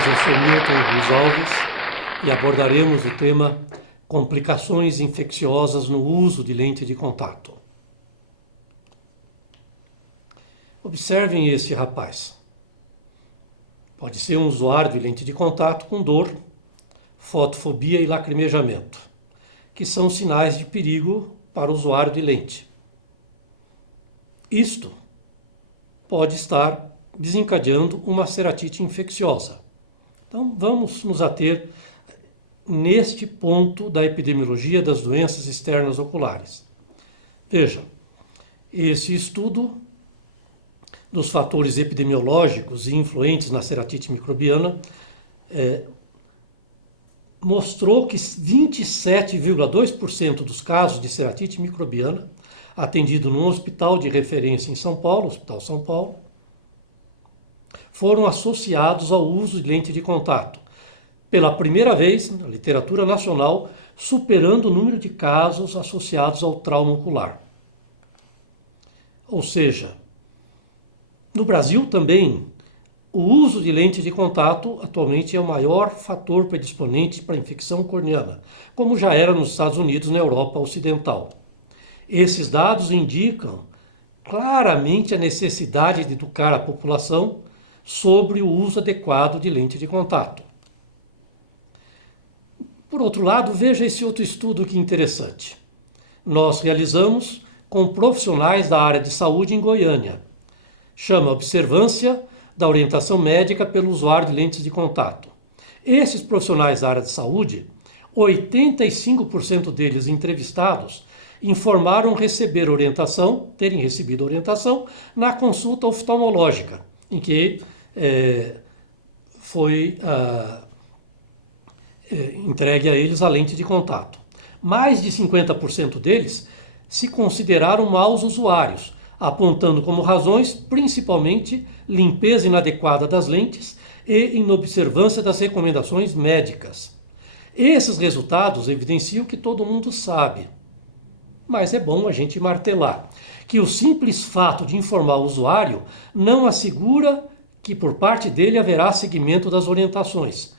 dias, eu sou Milton Ruiz Alves e abordaremos o tema complicações infecciosas no uso de lente de contato. Observem esse rapaz. Pode ser um usuário de lente de contato com dor, fotofobia e lacrimejamento, que são sinais de perigo para o usuário de lente. Isto pode estar desencadeando uma ceratite infecciosa. Então, vamos nos ater neste ponto da epidemiologia das doenças externas oculares. Veja, esse estudo dos fatores epidemiológicos e influentes na ceratite microbiana mostrou que 27,2% dos casos de ceratite microbiana atendido num hospital de referência em São Paulo, Hospital São Paulo, foram associados ao uso de lente de contato. Pela primeira vez na literatura nacional, superando o número de casos associados ao trauma ocular. Ou seja, no Brasil também, o uso de lente de contato atualmente é o maior fator predisponente para infecção corneana, como já era nos Estados Unidos e na Europa Ocidental. Esses dados indicam claramente a necessidade de educar a população sobre o uso adequado de lente de contato. Por outro lado, veja esse outro estudo que interessante. Nós realizamos com profissionais da área de saúde em Goiânia. Chama Observância da Orientação Médica pelo Usuário de Lentes de Contato. Esses profissionais da área de saúde, 85% deles entrevistados, informaram terem recebido orientação na consulta oftalmológica, em que foi entregue a eles a lente de contato. Mais de 50% deles se consideraram maus usuários, apontando como razões principalmente limpeza inadequada das lentes e inobservância das recomendações médicas. Esses resultados evidenciam o que todo mundo sabe, mas é bom a gente martelar que o simples fato de informar o usuário não assegura que por parte dele haverá seguimento das orientações.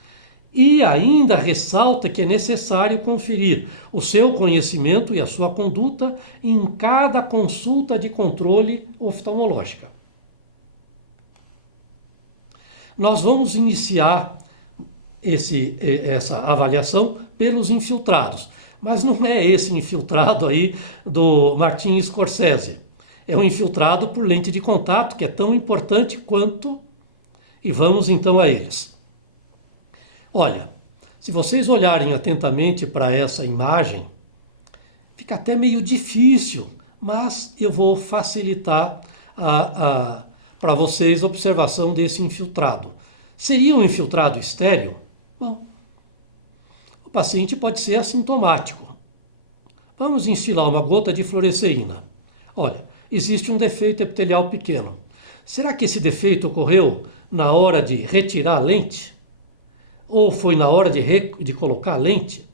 E ainda ressalta que é necessário conferir o seu conhecimento e a sua conduta em cada consulta de controle oftalmológica. Nós vamos iniciar essa avaliação pelos infiltrados, mas não é esse infiltrado aí do Martin Scorsese. É um infiltrado por lente de contato, que é tão importante quanto, e vamos então a eles. Olha, se vocês olharem atentamente para essa imagem, fica até meio difícil, mas eu vou facilitar para vocês a observação desse infiltrado. Seria um infiltrado estéril? Bom, o paciente pode ser assintomático. Vamos instilar uma gota de fluoresceína. Olha, existe um defeito epitelial pequeno. Será que esse defeito ocorreu na hora de retirar a lente? Ou foi na hora de colocar a lente?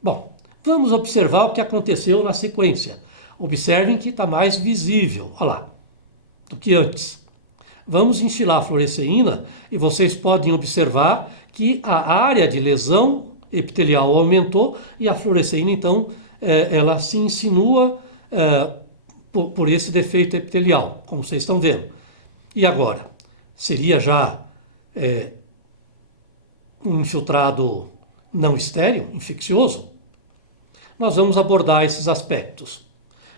Bom, vamos observar o que aconteceu na sequência. Observem que está mais visível, olha lá, do que antes. Vamos instilar a fluoresceína e vocês podem observar que a área de lesão epitelial aumentou e a fluoresceína, então, ela se insinua por esse defeito epitelial, como vocês estão vendo. E agora? Seria já um infiltrado não estéril, infeccioso? Nós vamos abordar esses aspectos.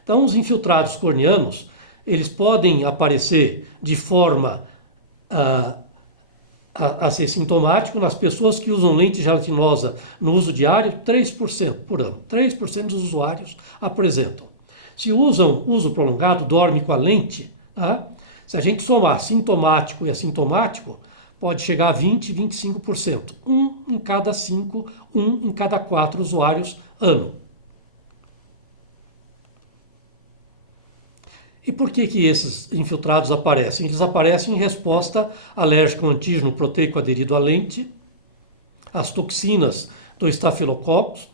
Então, os infiltrados corneanos, eles podem aparecer de forma a ser sintomático nas pessoas que usam lente gelatinosa no uso diário, 3% por ano. 3% dos usuários apresentam. Se usam uso prolongado, dorme com a lente, tá? Se a gente somar sintomático e assintomático, pode chegar a 20%, 25%. 1 em cada 5, 1 em cada 4 usuários ano. E por que esses infiltrados aparecem? Eles aparecem em resposta alérgica ao antígeno proteico aderido à lente, às toxinas do Staphylococcus,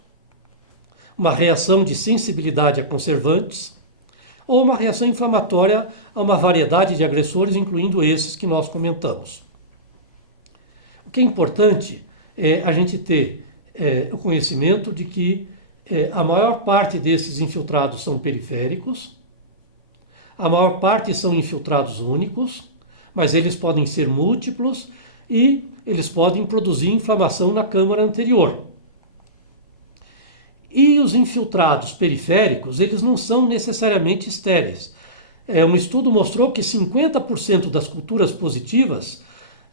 uma reação de sensibilidade a conservantes, ou uma reação inflamatória a uma variedade de agressores, incluindo esses que nós comentamos. O que é importante é a gente ter o conhecimento de que a maior parte desses infiltrados são periféricos, a maior parte são infiltrados únicos, mas eles podem ser múltiplos e eles podem produzir inflamação na câmara anterior. E os infiltrados periféricos, eles não são necessariamente estéreis. Um estudo mostrou que 50% das culturas positivas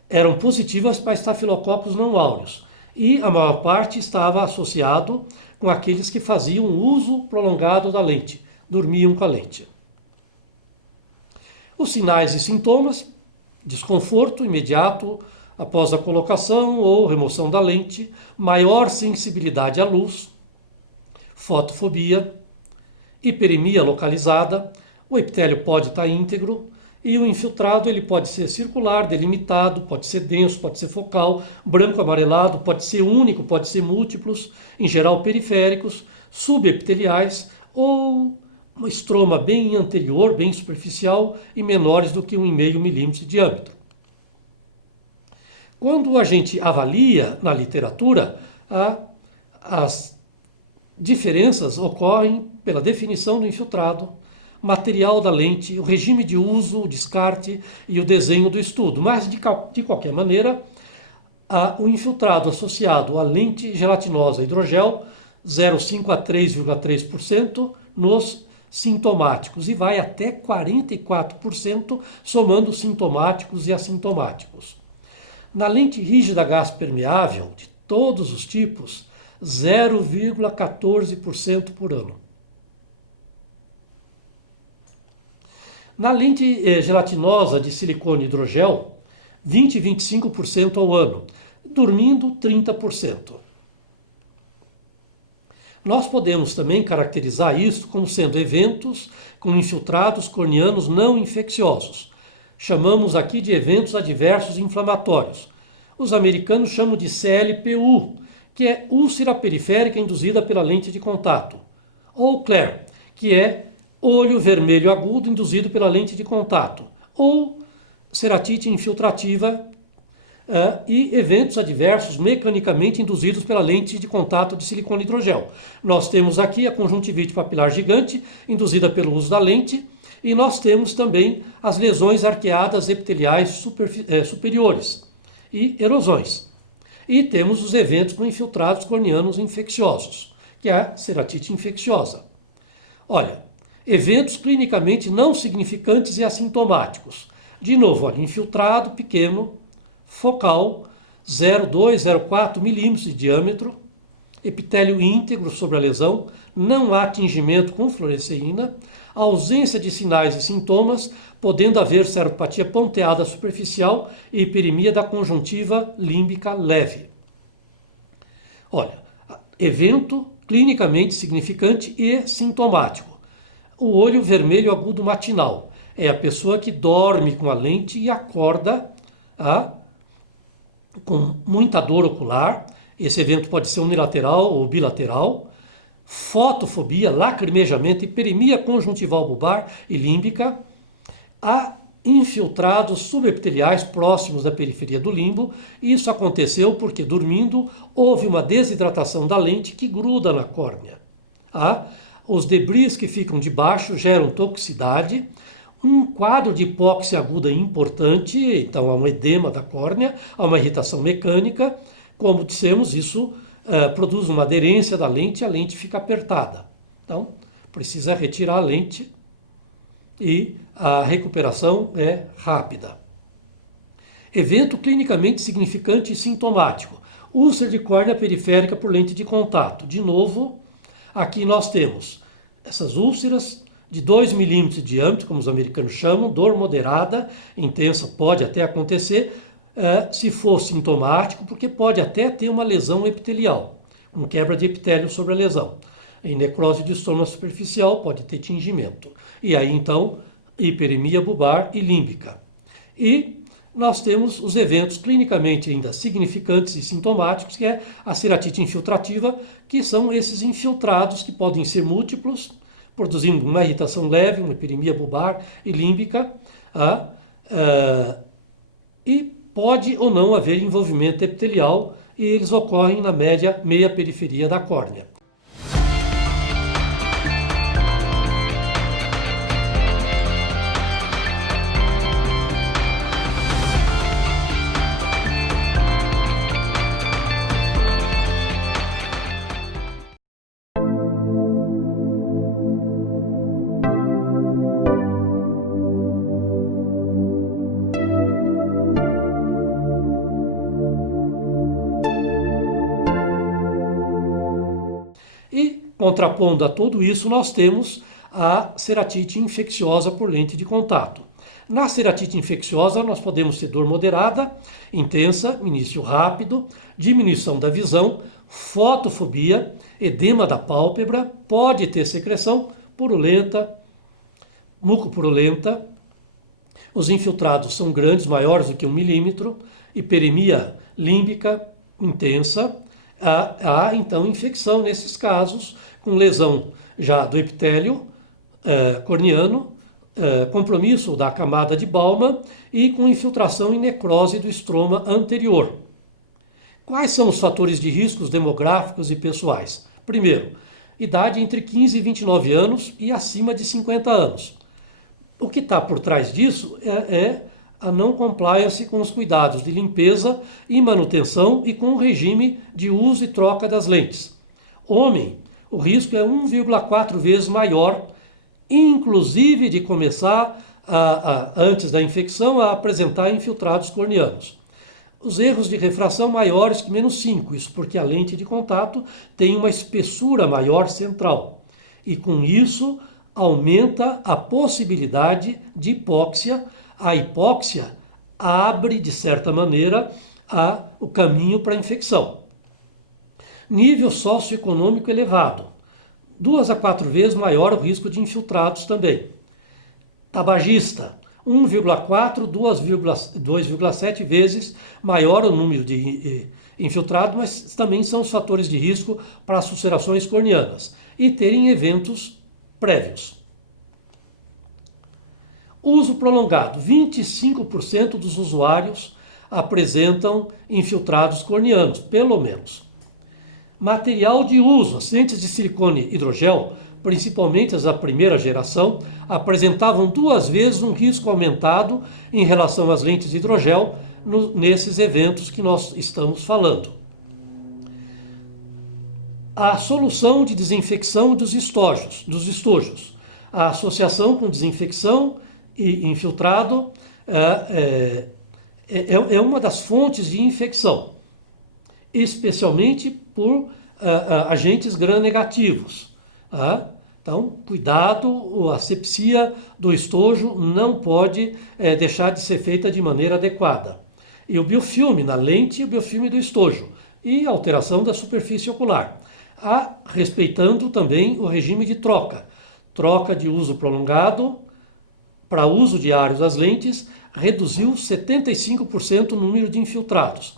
eram positivas para estafilococcus não aureus. E a maior parte estava associado com aqueles que faziam uso prolongado da lente, dormiam com a lente. Os sinais e sintomas: desconforto imediato após a colocação ou remoção da lente, maior sensibilidade à luz, fotofobia, hiperemia localizada, o epitélio pode estar íntegro e o infiltrado ele pode ser circular, delimitado, pode ser denso, pode ser focal, branco amarelado, pode ser único, pode ser múltiplos, em geral periféricos, subepiteliais ou uma estroma bem anterior, bem superficial e menores do que 1,5 milímetro de diâmetro. Quando a gente avalia na literatura, as diferenças ocorrem pela definição do infiltrado, material da lente, o regime de uso, o descarte e o desenho do estudo. Mas, de qualquer maneira, o infiltrado associado à lente gelatinosa hidrogel, 0,5 a 3,3% nos sintomáticos e vai até 44% somando sintomáticos e assintomáticos. Na lente rígida gás permeável, de todos os tipos, 0,14% por ano. Na lente gelatinosa de silicone hidrogel, 20 e 25% ao ano, dormindo 30%. Nós podemos também caracterizar isso como sendo eventos com infiltrados corneanos não infecciosos. Chamamos aqui de eventos adversos inflamatórios. Os americanos chamam de CLPU, que é úlcera periférica induzida pela lente de contato, ou CLER, que é olho vermelho agudo induzido pela lente de contato, ou ceratite infiltrativa e eventos adversos mecanicamente induzidos pela lente de contato de silicone hidrogel. Nós temos aqui a conjuntivite papilar gigante induzida pelo uso da lente e nós temos também as lesões arqueadas epiteliais superiores e erosões. E temos os eventos com infiltrados corneanos infecciosos, que é a ceratite infecciosa. Olha, eventos clinicamente não significantes e assintomáticos. De novo, olha, infiltrado pequeno, focal, 0,2, 0,4 milímetros de diâmetro, epitélio íntegro sobre a lesão, não há tingimento com fluoresceína, ausência de sinais e sintomas, podendo haver seropatia ponteada superficial e hiperemia da conjuntiva límbica leve. Olha, evento clinicamente significante e sintomático. O olho vermelho agudo matinal é a pessoa que dorme com a lente e acorda com muita dor ocular. Esse evento pode ser unilateral ou bilateral. Fotofobia, lacrimejamento, hiperemia conjuntival bulbar e límbica. Há infiltrados subepiteliais próximos da periferia do limbo. Isso aconteceu porque, dormindo, houve uma desidratação da lente que gruda na córnea. Os debris que ficam debaixo geram toxicidade. Um quadro de hipóxia aguda importante, então há um edema da córnea, há uma irritação mecânica. Como dissemos, isso produz uma aderência da lente e a lente fica apertada. Então, precisa retirar a lente e a recuperação é rápida. Evento clinicamente significante e sintomático. Úlcera de córnea periférica por lente de contato. De novo, aqui nós temos essas úlceras de 2 milímetros de diâmetro, como os americanos chamam, dor moderada, intensa, pode até acontecer, se for sintomático, porque pode até ter uma lesão epitelial, com quebra de epitélio sobre a lesão. Em necrose de estroma superficial pode ter tingimento. E aí então, hiperemia bulbar e límbica. E nós temos os eventos clinicamente ainda significantes e sintomáticos, que é a ceratite infiltrativa, que são esses infiltrados que podem ser múltiplos, produzindo uma irritação leve, uma hiperemia bulbar e límbica, e pode ou não haver envolvimento epitelial e eles ocorrem na média meia periferia da córnea. E, contrapondo a tudo isso, nós temos a ceratite infecciosa por lente de contato. Na ceratite infecciosa, nós podemos ter dor moderada, intensa, início rápido, diminuição da visão, fotofobia, edema da pálpebra, pode ter secreção purulenta, mucopurulenta. Os infiltrados são grandes, maiores do que 1 milímetro, hiperemia límbica intensa. Há então infecção nesses casos, com lesão já do epitélio corneano, compromisso da camada de Bowman e com infiltração e necrose do estroma anterior. Quais são os fatores de riscos demográficos e pessoais? Primeiro, idade entre 15 e 29 anos e acima de 50 anos. O que está por trás disso é a não compliance com os cuidados de limpeza e manutenção e com o regime de uso e troca das lentes. Homem, o risco é 1,4 vezes maior, inclusive de começar, antes da infecção, a apresentar infiltrados corneanos. Os erros de refração maiores que -5, isso porque a lente de contato tem uma espessura maior central. E com isso aumenta a possibilidade de hipóxia. A hipóxia abre, de certa maneira, o caminho para a infecção. Nível socioeconômico elevado. 2 a 4 vezes maior o risco de infiltrados também. Tabagista. 1,4, 2,7 vezes maior o número de infiltrados, mas também são os fatores de risco para as ulcerações corneanas. E terem eventos prévios. Uso prolongado. 25% dos usuários apresentam infiltrados corneanos, pelo menos. Material de uso. As lentes de silicone hidrogel, principalmente as da primeira geração, apresentavam 2 vezes um risco aumentado em relação às lentes de hidrogel nesses eventos que nós estamos falando. A solução de desinfecção dos estojos. A associação com desinfecção e infiltrado é uma das fontes de infecção, especialmente por agentes gram-negativos. Então, cuidado, a asepsia do estojo não pode deixar de ser feita de maneira adequada. E o biofilme na lente e o biofilme do estojo. E alteração da superfície ocular. Respeitando também o regime de troca. Troca de uso prolongado para uso diário das lentes reduziu 75% o número de infiltrados.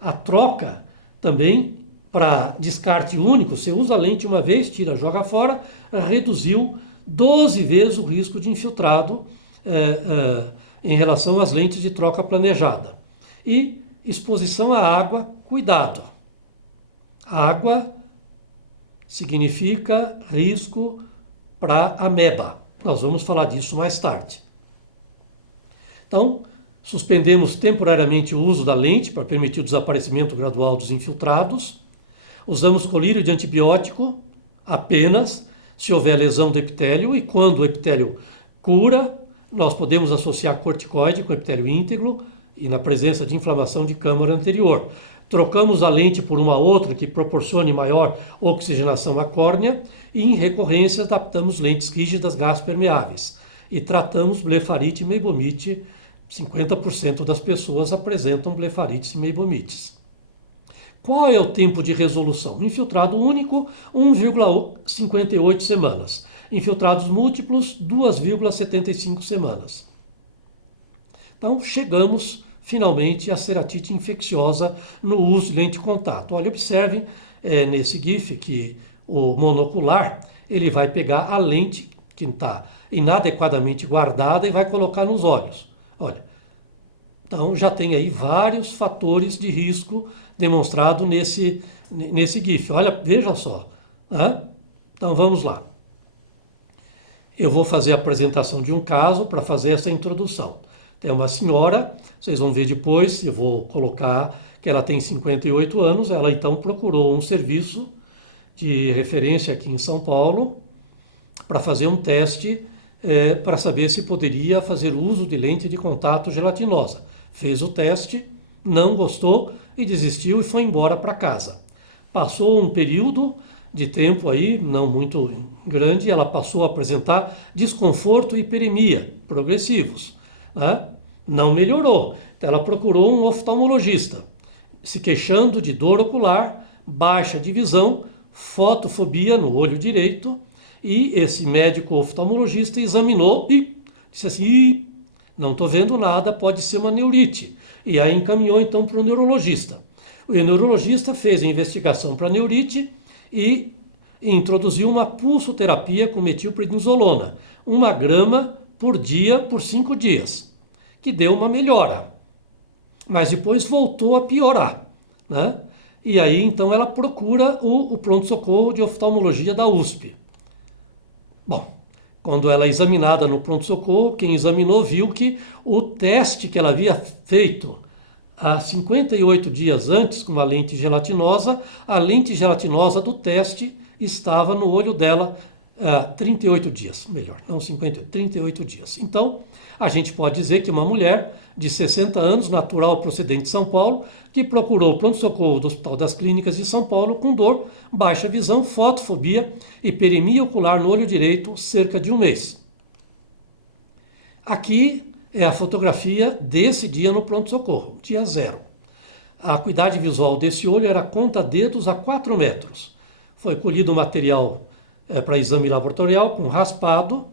A troca também para descarte único, você usa a lente uma vez, tira, joga fora, reduziu 12 vezes o risco de infiltrado em relação às lentes de troca planejada. E exposição à água, cuidado. Água significa risco para ameba. Nós vamos falar disso mais tarde. Então, suspendemos temporariamente o uso da lente para permitir o desaparecimento gradual dos infiltrados. Usamos colírio de antibiótico apenas se houver lesão do epitélio e quando o epitélio cura, nós podemos associar corticoide com epitélio íntegro e na presença de inflamação de câmara anterior. Trocamos a lente por uma outra que proporcione maior oxigenação à córnea e, em recorrência, adaptamos lentes rígidas gaspermeáveis. E tratamos blefarite e meibomite. 50% das pessoas apresentam blefarites e meibomites. Qual é o tempo de resolução? Infiltrado único, 1,58 semanas. Infiltrados múltiplos, 2,75 semanas. Então, chegamos finalmente à ceratite infecciosa no uso de lente de contato. Olha, observem nesse GIF que o monocular ele vai pegar a lente que está inadequadamente guardada e vai colocar nos olhos. Olha, Então já tem aí vários fatores de risco demonstrado nesse GIF. Olha, veja só. Né? Então vamos lá. Eu vou fazer a apresentação de um caso para fazer essa introdução. Tem uma senhora, vocês vão ver depois, eu vou colocar que ela tem 58 anos, ela então procurou um serviço de referência aqui em São Paulo para fazer um teste para saber se poderia fazer uso de lente de contato gelatinosa. Fez o teste, não gostou e desistiu e foi embora para casa. Passou um período de tempo aí, não muito grande, ela passou a apresentar desconforto e hiperemia progressivos. Né? Não melhorou. Então ela procurou um oftalmologista, se queixando de dor ocular, baixa de visão, fotofobia no olho direito, e esse médico oftalmologista examinou e disse assim, não estou vendo nada, pode ser uma neurite. E aí encaminhou então para o neurologista. O neurologista fez a investigação para neurite e introduziu uma pulsoterapia com metilprednisolona, 1 grama por dia por 5 dias, que deu uma melhora. Mas depois voltou a piorar. Né? E aí então ela procura o pronto-socorro de oftalmologia da USP. Bom, quando ela é examinada no pronto-socorro, quem examinou viu que o teste que ela havia feito há 58 dias antes com uma lente gelatinosa, a lente gelatinosa do teste estava no olho dela 38 dias, melhor, não 58, 38 dias. Então, a gente pode dizer que uma mulher de 60 anos, natural procedente de São Paulo, que procurou o pronto-socorro do Hospital das Clínicas de São Paulo com dor, baixa visão, fotofobia, hiperemia ocular no olho direito, cerca de 1 mês. Aqui é a fotografia desse dia no pronto-socorro, dia 0. A acuidade visual desse olho era conta-dedos a 4 metros. Foi colhido material para exame laboratorial com raspado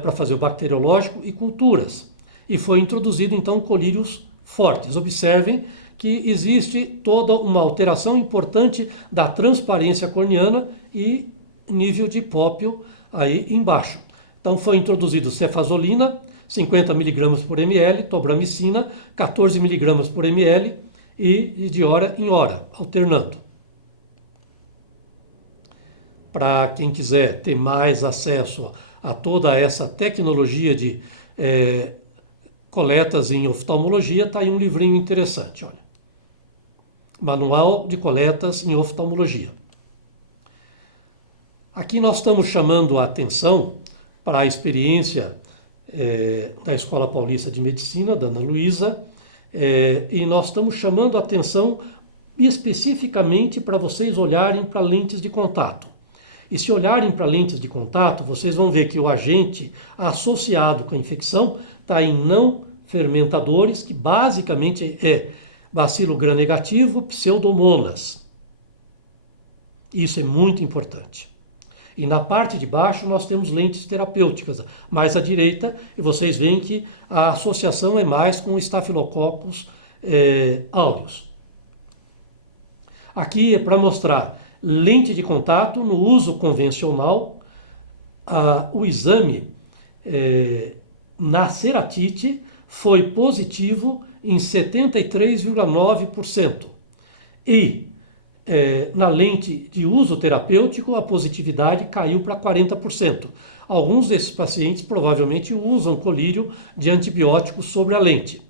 para fazer o bacteriológico e culturas. E foi introduzido então colírios fortes. Observem que existe toda uma alteração importante da transparência corneana e nível de hipópio aí embaixo. Então foi introduzido cefazolina, 50 mg por ml, tobramicina, 14 mg por ml e de hora em hora, alternando. Para quem quiser ter mais acesso a toda essa tecnologia de coletas em oftalmologia, está aí um livrinho interessante, olha. Manual de coletas em oftalmologia. Aqui nós estamos chamando a atenção para a experiência da Escola Paulista de Medicina, da Ana Luísa, e nós estamos chamando a atenção especificamente para vocês olharem para lentes de contato. E se olharem para lentes de contato, vocês vão ver que o agente associado com a infecção está em não fermentadores, que basicamente é bacilo gram-negativo, pseudomonas. Isso é muito importante. E na parte de baixo nós temos lentes terapêuticas, mais à direita, e vocês veem que a associação é mais com o Staphylococcus aureus. Aqui é para mostrar lente de contato no uso convencional, o exame na ceratite foi positivo em 73,9%. E na lente de uso terapêutico, a positividade caiu para 40%. Alguns desses pacientes provavelmente usam colírio de antibióticos sobre a lente.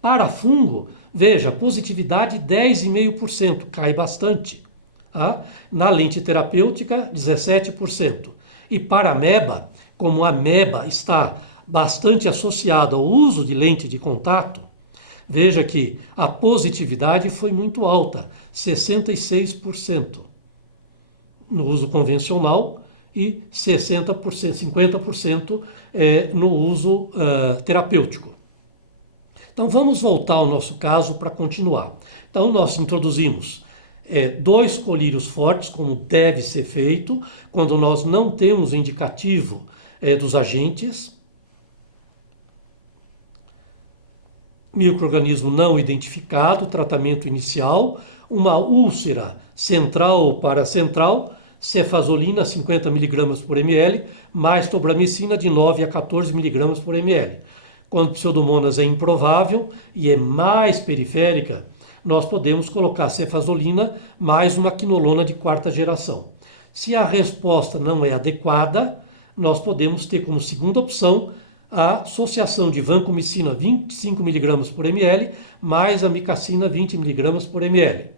Para fungo, veja, positividade 10,5%, cai bastante. Na lente terapêutica, 17%. E para ameba, como a ameba está bastante associada ao uso de lente de contato, veja que a positividade foi muito alta, 66% no uso convencional e 60%, 50% no uso terapêutico. Então vamos voltar ao nosso caso para continuar. Então nós introduzimos 2 colírios fortes, como deve ser feito, quando nós não temos indicativo dos agentes. Micro-organismo não identificado, tratamento inicial, uma úlcera central ou paracentral, cefazolina 50 mg por ml, mais tobramicina de 9 a 14 mg por ml. Quando Pseudomonas é improvável e é mais periférica, nós podemos colocar cefazolina mais uma quinolona de quarta geração. Se a resposta não é adequada, nós podemos ter como segunda opção a associação de vancomicina 25 mg por ml mais amicacina 20 mg por ml.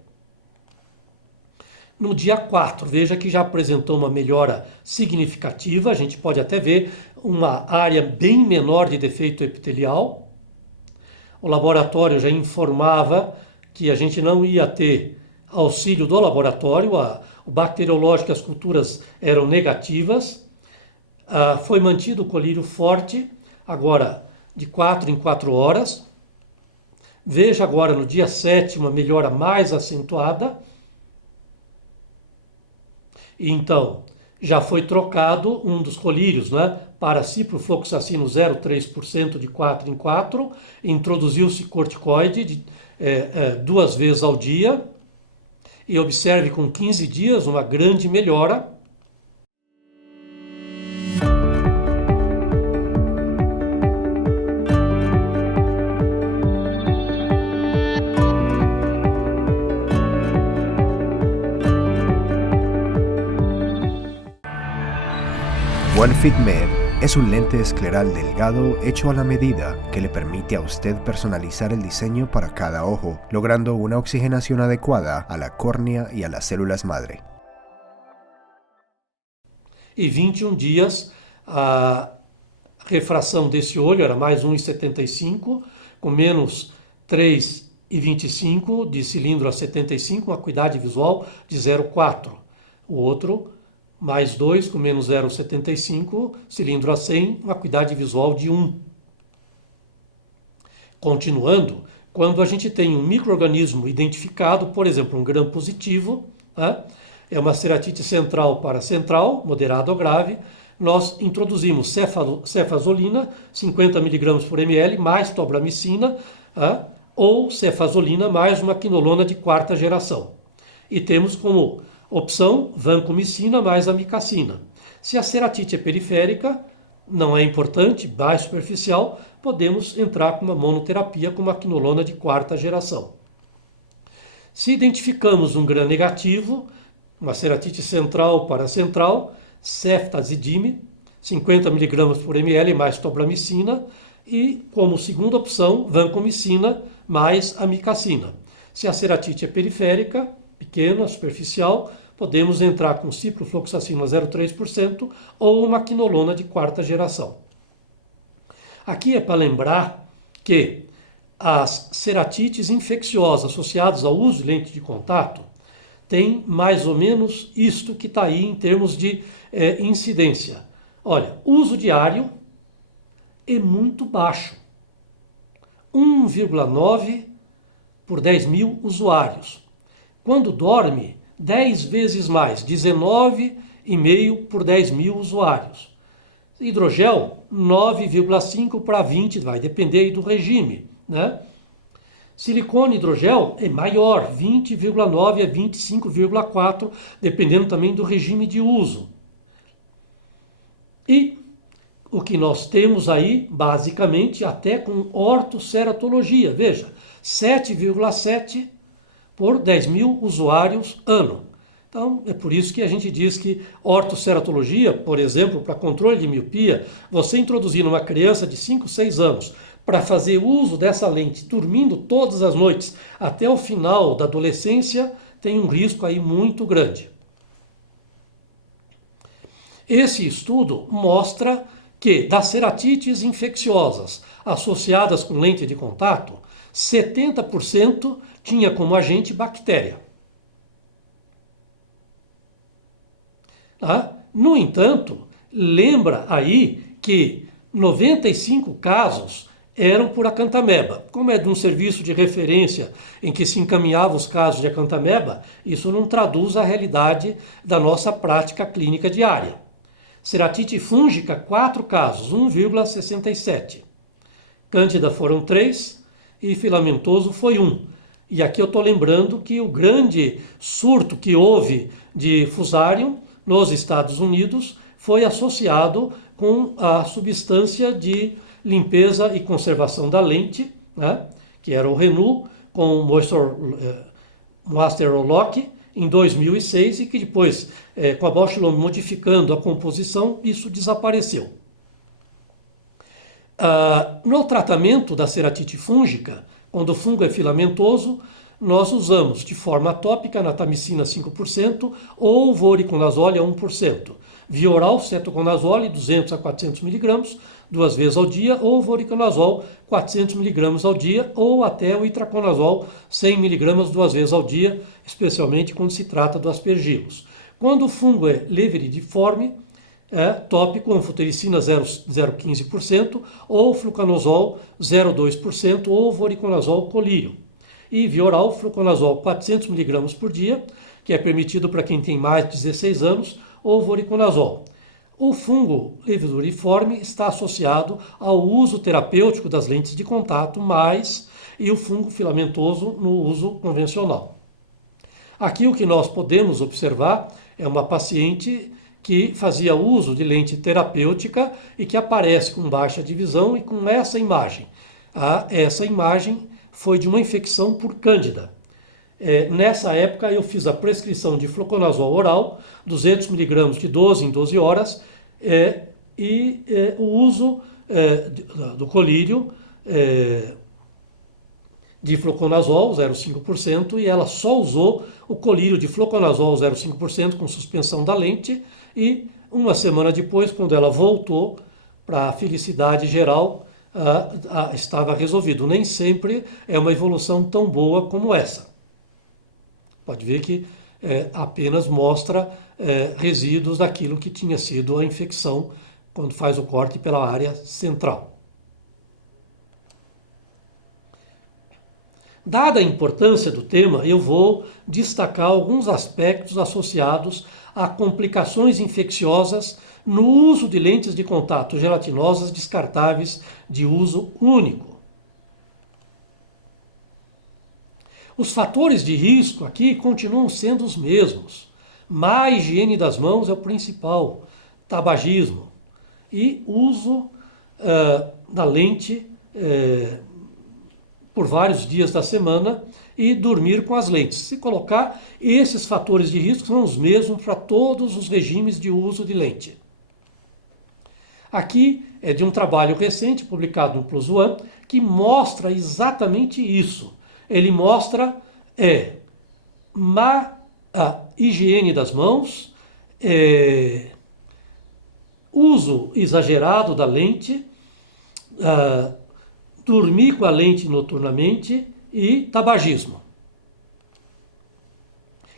No dia 4, veja que já apresentou uma melhora significativa, a gente pode até ver uma área bem menor de defeito epitelial. O laboratório já informava que a gente não ia ter auxílio do laboratório, o bacteriológico, as culturas eram negativas. Foi mantido o colírio forte, agora de 4 em 4 horas. Veja agora no dia 7 uma melhora mais acentuada. Então, já foi trocado um dos colírios, né, para ciprofloxacino 0,3% de 4 em 4. Introduziu-se corticoide 2 vezes ao dia. E observe com 15 dias uma grande melhora. OneFitMed es un lente escleral delgado hecho a la medida que le permite a usted personalizar el diseño para cada ojo, logrando una oxigenación adecuada a la córnea y a las células madre. E 21 dias, a refração desse olho era mais 1,75, com menos 3,25 de cilindro a 75, uma acuidade visual de 0,4. O outro mais 2 com menos 0,75, cilindro a 100, uma acuidade visual de 1. Continuando, quando a gente tem um micro-organismo identificado, por exemplo, um gram positivo, né, é uma ceratite central para central, moderada ou grave, nós introduzimos cefazolina, 50 mg por ml, mais tobramicina, ou cefazolina mais uma quinolona de quarta geração. E temos como opção, vancomicina mais amicacina. Se a ceratite é periférica, não é importante, baixa superficial, podemos entrar com uma monoterapia com uma quinolona de quarta geração. Se identificamos um gram negativo, uma ceratite central para central, ceftazidime, 50 mg por ml mais tobramicina e, como segunda opção, vancomicina mais amicacina. Se a ceratite é periférica, pequena, superficial, podemos entrar com ciprofloxacino a 0,3% ou uma quinolona de quarta geração. Aqui é para lembrar que as ceratites infecciosas associadas ao uso de lente de contato têm mais ou menos isto que está aí em termos de incidência. Olha, uso diário é muito baixo. 1,9 por 10 mil usuários. Quando dorme, 10 vezes mais, 19,5 por 10 mil usuários. Hidrogel, 9,5 para 20, vai depender aí do regime, né? Silicone hidrogel é maior, 20,9 a 25,4, dependendo também do regime de uso. E o que nós temos aí, basicamente, até com ortoceratologia, veja, 7,7 por 10 mil usuários ano. Então, é por isso que a gente diz que ortoceratologia, por exemplo, para controle de miopia, você introduzir numa criança de 5, 6 anos para fazer uso dessa lente dormindo todas as noites até o final da adolescência, tem um risco aí muito grande. Esse estudo mostra que das ceratites infecciosas associadas com lente de contato, 70% tinha como agente bactéria. No entanto, lembra aí que 95 casos eram por acantameba. Como é de um serviço de referência em que se encaminhava os casos de acantameba, isso não traduz a realidade da nossa prática clínica diária. Ceratite fúngica, 4 casos, 1,67. Cândida foram 3 e filamentoso foi 1. E aqui eu estou lembrando que o grande surto que houve de Fusarium nos Estados Unidos foi associado com a substância de limpeza e conservação da lente, né, que era o Renew, com o Master Lock, em 2006, e que depois, com a Bausch Lomb modificando a composição, isso desapareceu. No tratamento da ceratite fúngica, quando o fungo é filamentoso, nós usamos de forma tópica natamicina 5% ou voriconazole a 1%. Via oral, cetoconazole 200 a 400 mg, 2 vezes ao dia, ou voriconazol 400 mg ao dia, ou até o itraconazol 100 mg 2 vezes ao dia, especialmente quando se trata do aspergilos. Quando o fungo é leveridiforme, tópico, anfotericina 0,15%, ou fluconazol 0,2%, ou voriconazol colírio. E via oral, fluconazol 400 mg por dia, que é permitido para quem tem mais de 16 anos, ou voriconazol. O fungo leveriforme está associado ao uso terapêutico das lentes de contato, e o fungo filamentoso no uso convencional. Aqui o que nós podemos observar é uma paciente que fazia uso de lente terapêutica e que aparece com baixa de visão e com essa imagem. Essa imagem foi de uma infecção por cândida. Nessa época eu fiz a prescrição de fluconazol oral, 200 mg de 12 em 12 horas, e o uso do colírio de fluconazol 0,5%, e ela só usou o colírio de fluconazol 0,5% com suspensão da lente, e uma semana depois, quando ela voltou para a felicidade geral, estava resolvido. Nem sempre é uma evolução tão boa como essa. Pode ver que apenas mostra resíduos daquilo que tinha sido a infecção quando faz o corte pela área central. Dada a importância do tema, eu vou destacar alguns aspectos associados a complicações infecciosas no uso de lentes de contato gelatinosas descartáveis de uso único. Os fatores de risco aqui continuam sendo os mesmos. Má higiene das mãos é o principal, tabagismo e uso da lente por vários dias da semana e dormir com as lentes. Se colocar, esses fatores de risco são os mesmos para todos os regimes de uso de lente. Aqui é de um trabalho recente, publicado no PLOS ONE, que mostra exatamente isso. Ele mostra má higiene das mãos, uso exagerado da lente, dormir com a lente noturnamente e tabagismo.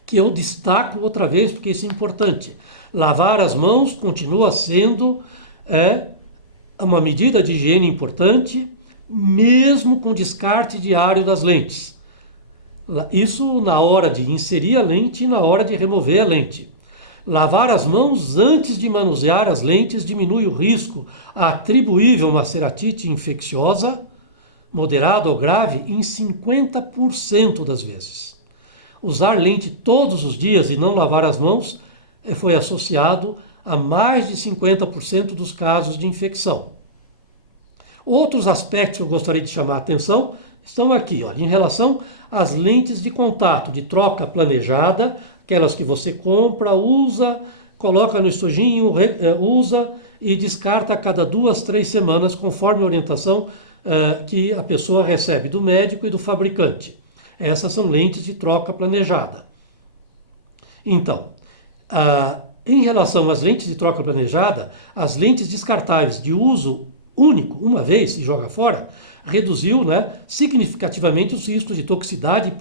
Que eu destaco outra vez porque isso é importante. Lavar as mãos continua sendo uma medida de higiene importante, mesmo com descarte diário das lentes. Isso na hora de inserir a lente e na hora de remover a lente. Lavar as mãos antes de manusear as lentes diminui o risco atribuível a uma ceratite infecciosa, moderada ou grave, em 50% das vezes. Usar lente todos os dias e não lavar as mãos foi associado a mais de 50% dos casos de infecção. Outros aspectos que eu gostaria de chamar a atenção estão aqui, em relação às lentes de contato, de troca planejada, aquelas que você compra, usa, coloca no estojinho, usa e descarta a cada 2, 3 semanas, conforme a orientação que a pessoa recebe do médico e do fabricante. Essas são lentes de troca planejada. Então, em relação às lentes de troca planejada, as lentes descartáveis de uso único, uma vez e joga fora, reduziu significativamente os riscos de toxicidade,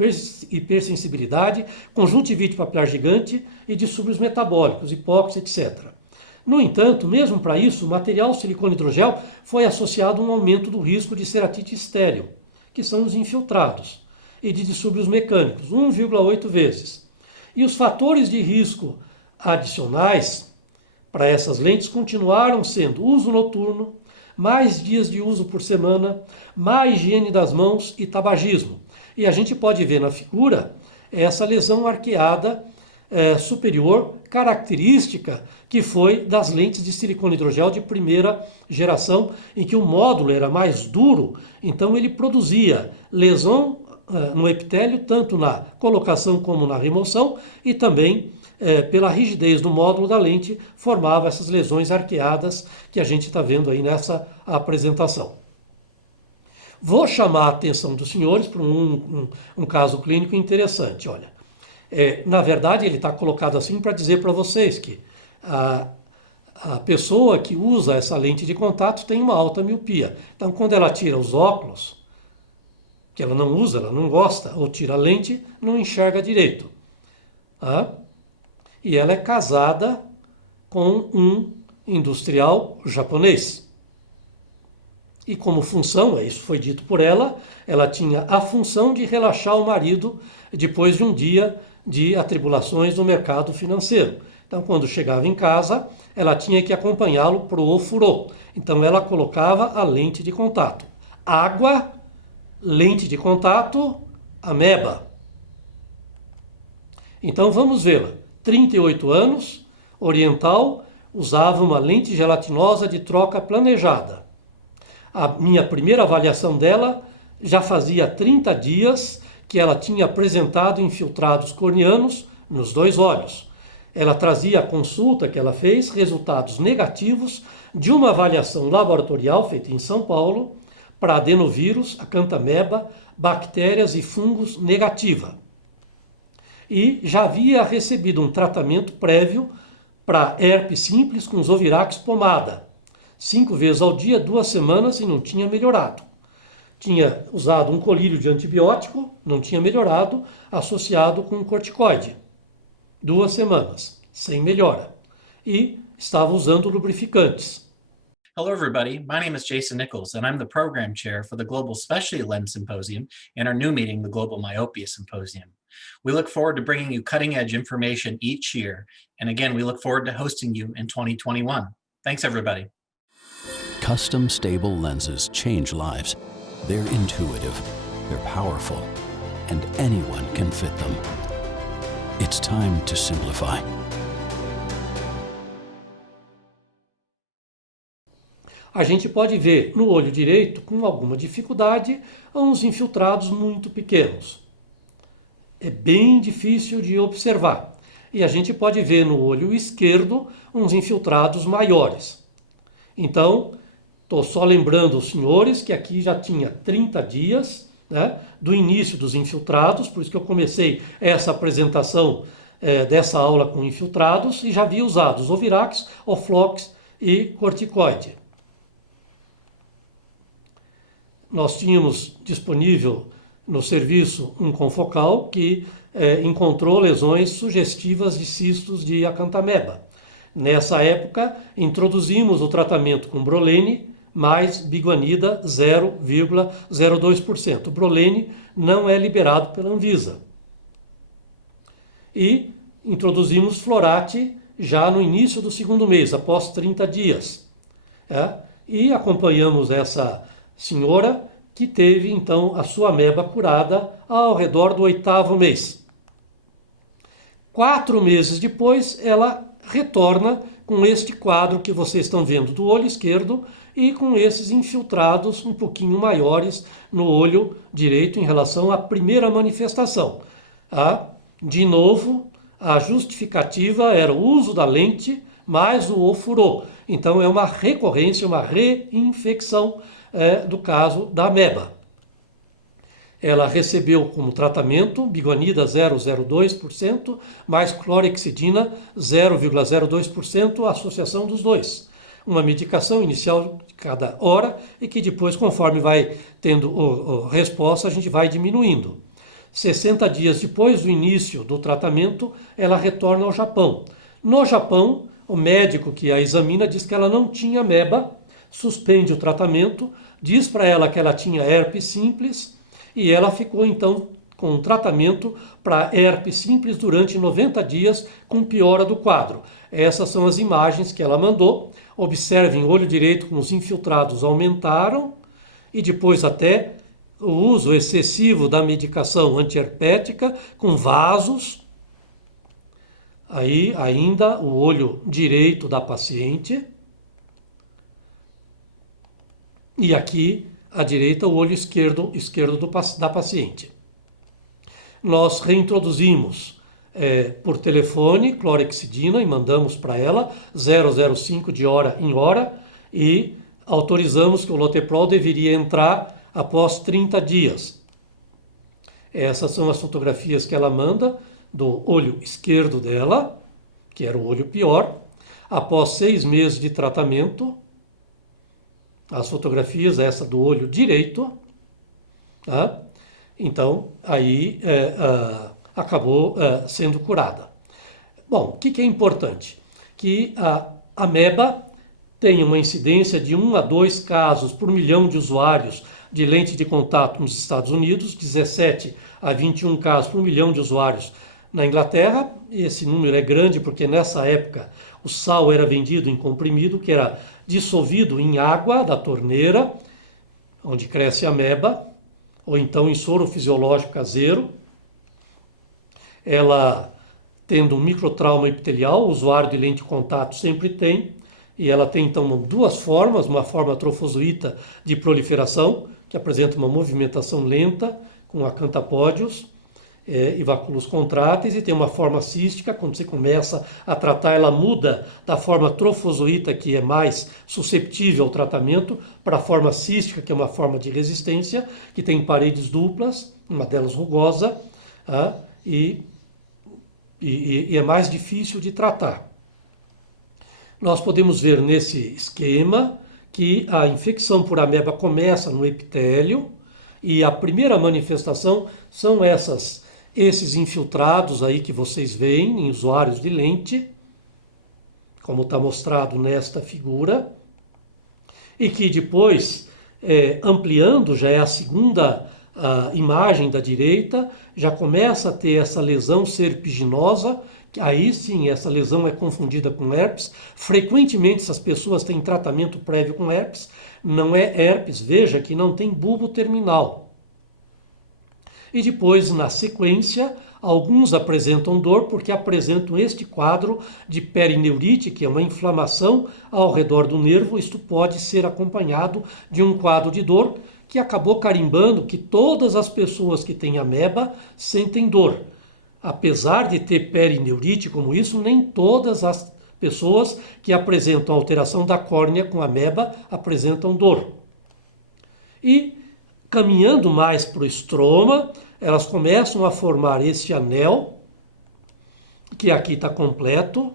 hipersensibilidade, conjuntivite papilar gigante e distúrbios metabólicos, hipóxia, etc. No entanto, mesmo para isso, o material silicone hidrogel foi associado a um aumento do risco de ceratite estéril, que são os infiltrados, e de distúrbios mecânicos, 1,8 vezes. E os fatores de risco adicionais para essas lentes continuaram sendo uso noturno, mais dias de uso por semana, má higiene das mãos e tabagismo. E a gente pode ver na figura essa lesão arqueada superior característica que foi das lentes de silicone hidrogel de primeira geração, em que o módulo era mais duro, então ele produzia lesão no epitélio, tanto na colocação como na remoção, e também pela rigidez do módulo da lente, formava essas lesões arqueadas que a gente está vendo aí nessa apresentação. Vou chamar a atenção dos senhores para um caso clínico interessante. Olha, na verdade ele está colocado assim para dizer para vocês que a pessoa que usa essa lente de contato tem uma alta miopia. Então quando ela tira os óculos, que ela não usa, ela não gosta, ou tira a lente, não enxerga direito. E ela é casada com um industrial japonês. E como função, isso foi dito por ela, ela tinha a função de relaxar o marido depois de um dia de atribulações no mercado financeiro. Então, quando chegava em casa, ela tinha que acompanhá-lo para o ofurô. Então, ela colocava a lente de contato. Água, lente de contato, ameba. Então, vamos vê-la. 38 anos, oriental, usava uma lente gelatinosa de troca planejada. A minha primeira avaliação dela já fazia 30 dias que ela tinha apresentado infiltrados corneanos nos 2 olhos. Ela trazia a consulta que ela fez, resultados negativos de uma avaliação laboratorial feita em São Paulo para adenovírus, acantameba, bactérias e fungos negativa. E já havia recebido um tratamento prévio para herpes simples com Zovirax pomada. 5 vezes ao dia, 2 semanas e não tinha melhorado. Tinha usado um colírio de antibiótico, não tinha melhorado, associado com um corticoide. 2 semanas, sem melhora. E estava usando lubrificantes. Hello, everybody. My name is Jason Nichols, and I'm the program chair for the Global Specialty Lens Symposium and our new meeting, the Global Myopia Symposium. We look forward to bringing you cutting-edge information each year. And again, we look forward to hosting you in 2021. Thanks, everybody. Custom stable lenses change lives. They're intuitive, they're powerful, and anyone can fit them. It's time to simplify. A gente pode ver no olho direito, com alguma dificuldade, uns infiltrados muito pequenos. É bem difícil de observar. E a gente pode ver no olho esquerdo uns infiltrados maiores. Então, estou só lembrando os senhores que aqui já tinha 30 dias, né, do início dos infiltrados, por isso que eu comecei essa apresentação dessa aula com infiltrados e já havia usado os Zovirax, Oflox e corticoide. Nós tínhamos disponível no serviço um confocal que encontrou lesões sugestivas de cistos de acantameba. Nessa época, introduzimos o tratamento com Brolene mais biguanida 0,02%. O Brolene não é liberado pela Anvisa. E introduzimos Florate já no início do 2º mês, após 30 dias. E acompanhamos essa senhora que teve, então, a sua ameba curada ao redor do 8º mês. 4 meses depois, ela retorna com este quadro que vocês estão vendo do olho esquerdo e com esses infiltrados um pouquinho maiores no olho direito em relação à primeira manifestação. De novo, a justificativa era o uso da lente mais o ofurô. Então é uma recorrência, uma reinfecção do caso da ameba. Ela recebeu como tratamento biguanida 0,02% mais clorexidina 0,02%, a associação dos dois. Uma medicação inicial de cada hora e que depois, conforme vai tendo resposta, a gente vai diminuindo. 60 dias depois do início do tratamento, ela retorna ao Japão. No Japão, o médico que a examina diz que ela não tinha ameba, suspende o tratamento, diz para ela que ela tinha herpes simples e ela ficou então com tratamento para herpes simples durante 90 dias com piora do quadro. Essas são as imagens que ela mandou. Observem o olho direito como os infiltrados aumentaram e depois até o uso excessivo da medicação antiherpética com vasos. Aí ainda o olho direito da paciente. E aqui à direita o olho esquerdo da paciente. Nós reintroduzimos por telefone clorexidina e mandamos para ela 0,05 de hora em hora e autorizamos que o Loteprol deveria entrar após 30 dias. Essas são as fotografias que ela manda do olho esquerdo dela, que era o olho pior. Após 6 meses de tratamento, as fotografias, essa do olho direito, tá? Então, aí acabou sendo curada. Bom, o que é importante? Que a ameba tem uma incidência de 1 a 2 casos por milhão de usuários de lente de contato nos Estados Unidos, 17 a 21 casos por milhão de usuários na Inglaterra. Esse número é grande porque nessa época o sal era vendido em comprimido, que era dissolvido em água da torneira, onde cresce a ameba, ou então em soro fisiológico caseiro. Ela, tendo um microtrauma epitelial, o usuário de lente de contato sempre tem, e ela tem então 2 formas, uma forma trofozoíta de proliferação, que apresenta uma movimentação lenta, com acantapódios e vacúolos contráteis, e tem uma forma cística. Quando você começa a tratar, ela muda da forma trofozoíta, que é mais susceptível ao tratamento, para a forma cística, que é uma forma de resistência, que tem paredes duplas, uma delas rugosa, e é mais difícil de tratar. Nós podemos ver nesse esquema que a infecção por ameba começa no epitélio, e a primeira manifestação são esses infiltrados aí que vocês veem em usuários de lente, como está mostrado nesta figura, e que depois, ampliando, já é a segunda imagem da direita, já começa a ter essa lesão serpiginosa. Aí sim, essa lesão é confundida com herpes. Frequentemente essas pessoas têm tratamento prévio com herpes. Não é herpes, veja que não tem bulbo terminal. E depois, na sequência, alguns apresentam dor porque apresentam este quadro de perineurite, que é uma inflamação ao redor do nervo. Isto pode ser acompanhado de um quadro de dor, que acabou carimbando que todas as pessoas que têm ameba sentem dor. Apesar de ter perineurite como isso, nem todas as pessoas que apresentam alteração da córnea com ameba apresentam dor. E caminhando mais para o estroma, elas começam a formar esse anel, que aqui está completo,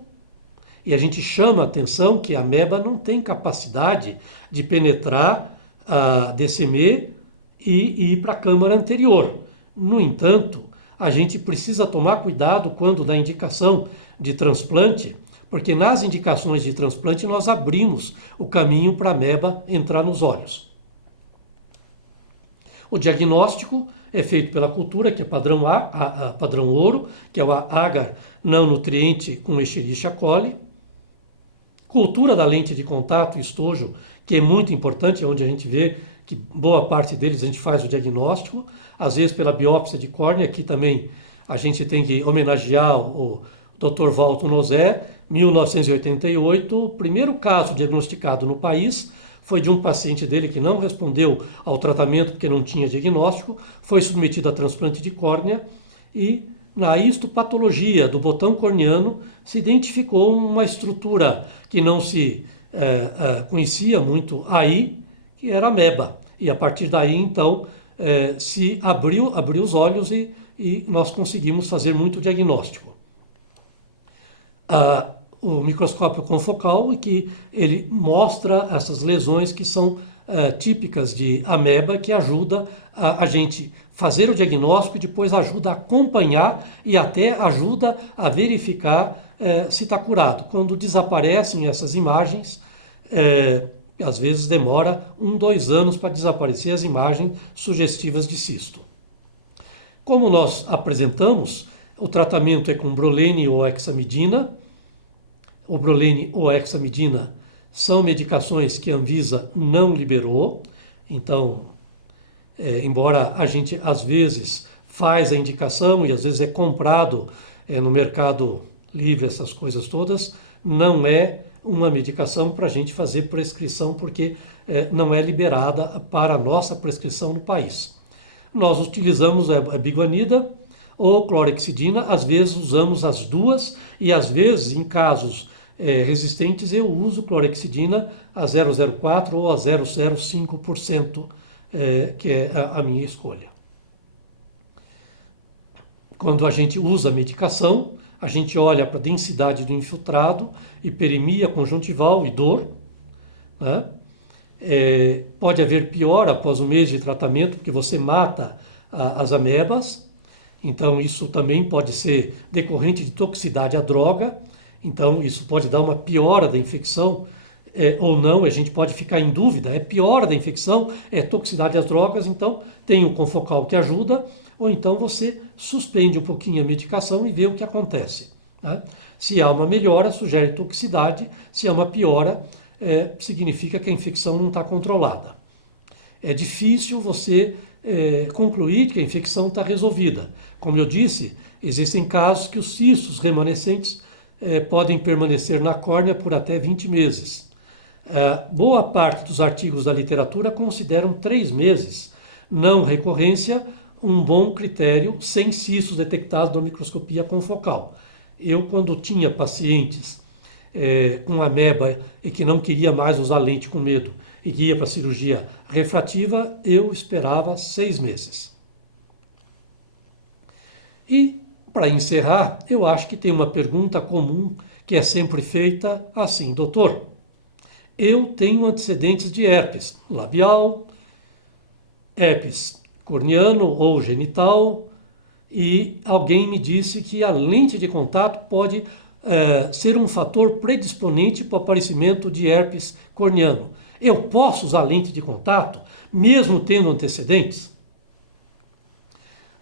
e a gente chama a atenção que a ameba não tem capacidade de penetrar a DCM e ir para a câmara anterior. No entanto, a gente precisa tomar cuidado quando dá indicação de transplante, porque nas indicações de transplante nós abrimos o caminho para a ameba entrar nos olhos. O diagnóstico é feito pela cultura, que é padrão padrão ouro, que é o agar não nutriente com Escherichia coli. Cultura da lente de contato e estojo, que é muito importante, é onde a gente vê que boa parte deles a gente faz o diagnóstico, às vezes pela biópsia de córnea. Aqui também a gente tem que homenagear o Dr. Walter Nozé, 1988, o primeiro caso diagnosticado no país foi de um paciente dele que não respondeu ao tratamento porque não tinha diagnóstico, foi submetido a transplante de córnea e na histopatologia do botão corneano se identificou uma estrutura que não se conhecia muito aí, que era ameba. E a partir daí, então, se abriu os olhos e nós conseguimos fazer muito diagnóstico. O microscópio confocal, que ele mostra essas lesões que são típicas de ameba, que ajuda a gente fazer o diagnóstico e depois ajuda a acompanhar e até ajuda a verificar se está curado. Quando desaparecem essas imagens, às vezes demora 1-2 anos para desaparecer as imagens sugestivas de cisto. Como nós apresentamos, o tratamento é com brolene ou hexamidina. O brolene ou hexamidina são medicações que a Anvisa não liberou, então, embora a gente às vezes faz a indicação e às vezes é comprado no mercado livre, essas coisas todas, não é uma medicação para a gente fazer prescrição, porque não é liberada para a nossa prescrição no país. Nós utilizamos a biguanida ou clorexidina, às vezes usamos as duas, e às vezes, em casos resistentes, eu uso clorexidina a 0,04 ou a 0,05%, que é a minha escolha. Quando a gente usa a medicação, a gente olha para a densidade do infiltrado, hiperemia conjuntival e dor, né? Pode haver piora após um mês de tratamento, porque você mata as amebas, então isso também pode ser decorrente de toxicidade à droga, então isso pode dar uma piora da infecção, ou não, a gente pode ficar em dúvida, é piora da infecção, é toxicidade às drogas, então tem o confocal que ajuda, ou então você suspende um pouquinho a medicação e vê o que acontece, né? Se há uma melhora, sugere toxicidade, se há uma piora, significa que a infecção não está controlada. É difícil você concluir que a infecção está resolvida. Como eu disse, existem casos que os cistos remanescentes podem permanecer na córnea por até 20 meses. Boa parte dos artigos da literatura consideram 3 meses, não recorrência, um bom critério sem cistos detectados na microscopia confocal. Eu, quando tinha pacientes com ameba e que não queria mais usar lente com medo e que ia para a cirurgia refrativa, eu esperava 6 meses. E, para encerrar, eu acho que tem uma pergunta comum que é sempre feita assim: doutor, eu tenho antecedentes de herpes labial, herpes corneano ou genital, e alguém me disse que a lente de contato pode ser um fator predisponente para o aparecimento de herpes corneano. Eu posso usar lente de contato, mesmo tendo antecedentes?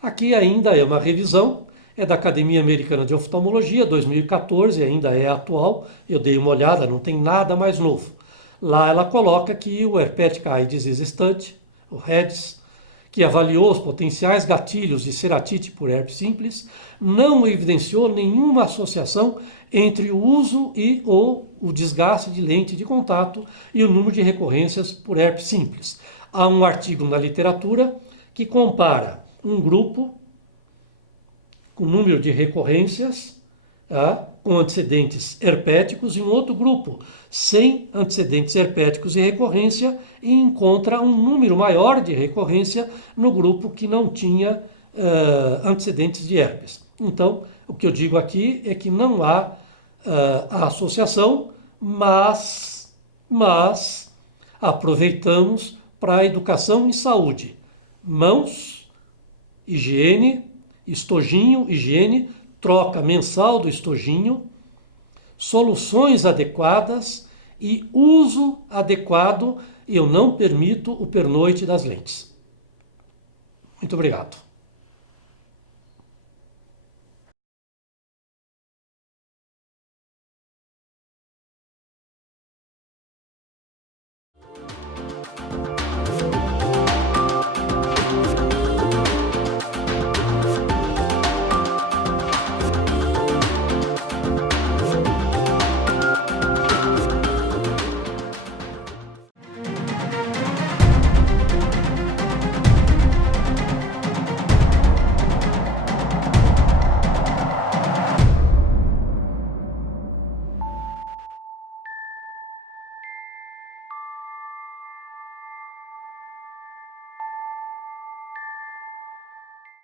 Aqui ainda é uma revisão, é da Academia Americana de Oftalmologia, 2014, ainda é atual, eu dei uma olhada, não tem nada mais novo. Lá ela coloca que o Herpetic Eye Disease Study, o HEDS, que avaliou os potenciais gatilhos de ceratite por herpes simples, não evidenciou nenhuma associação entre o uso ou o desgaste de lente de contato e o número de recorrências por herpes simples. Há um artigo na literatura que compara um grupo com número de recorrências com antecedentes herpéticos e um outro grupo sem antecedentes herpéticos e recorrência, e encontra um número maior de recorrência no grupo que não tinha antecedentes de herpes. Então, o que eu digo aqui é que não há a associação, mas aproveitamos para a educação em saúde. Mãos, higiene, estojinho, higiene, troca mensal do estojinho, soluções adequadas e uso adequado. Eu não permito o pernoite das lentes. Muito obrigado.